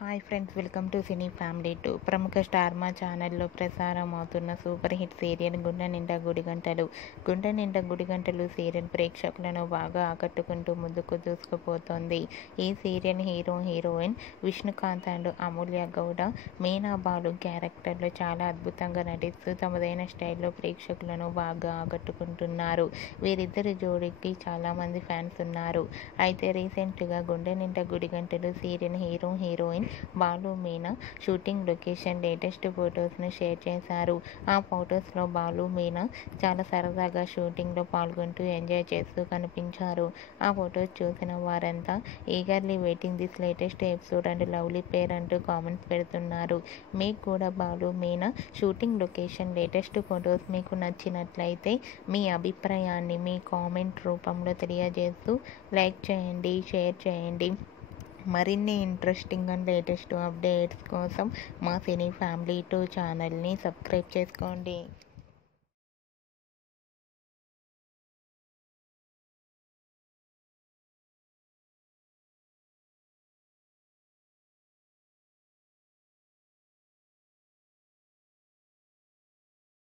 Hi friends, welcome to cine family 2. ప్రముఖ star మా ఛానల్లో ప్రసారం అవుతున్న సూపర్ హిట్ సీరియల్ గుండె నిండా గుడిగంటలు. గుండె నిండా గుడిగంటలు సీరియల్ ప్రేక్షకులను బాగా ఆకట్టుకుంటూ ముందుకు దూసుకుపోతోంది. ఈ సీరియల్ హీరోయిన్ విష్ణుకాంత్ అండ్ అమూల్య గౌడ, మీనా బాలు క్యారెక్టర్లో చాలా అద్భుతంగా నటిస్తూ తమదైన స్టైల్లో ప్రేక్షకులను బాగా ఆకట్టుకుంటున్నారు. వీరిద్దరి జోడీకి చాలామంది ఫ్యాన్స్ ఉన్నారు. అయితే రీసెంట్గా Gunde Ninda Gudigantalu serial heroine Balu Meena shooting location latest ఫొటోస్ను షేర్ చేశారు. ఆ ఫొటోస్లో బాలు మీనా చాలా సరదాగా షూటింగ్లో పాల్గొంటూ ఎంజాయ్ చేస్తూ కనిపించారు. ఆ ఫొటోస్ చూసిన వారంతా eagerly waiting this latest episode and lovely పేర్ అంటూ కామెంట్స్ పెడుతున్నారు. మీకు కూడా Balu Meena shooting location latest photos మీకు నచ్చినట్లయితే మీ అభిప్రాయాన్ని మీ కామెంట్ రూపంలో తెలియజేస్తూ లైక్ చేయండి, షేర్ చేయండి. మరిన్ని ఇంట్రెస్టింగ్ అండ్ లేటెస్ట్ అప్డేట్స్ కోసం మా సినీ ఫ్యామిలీ 2 ఛానల్ని సబ్స్క్రైబ్ చేసుకోండి.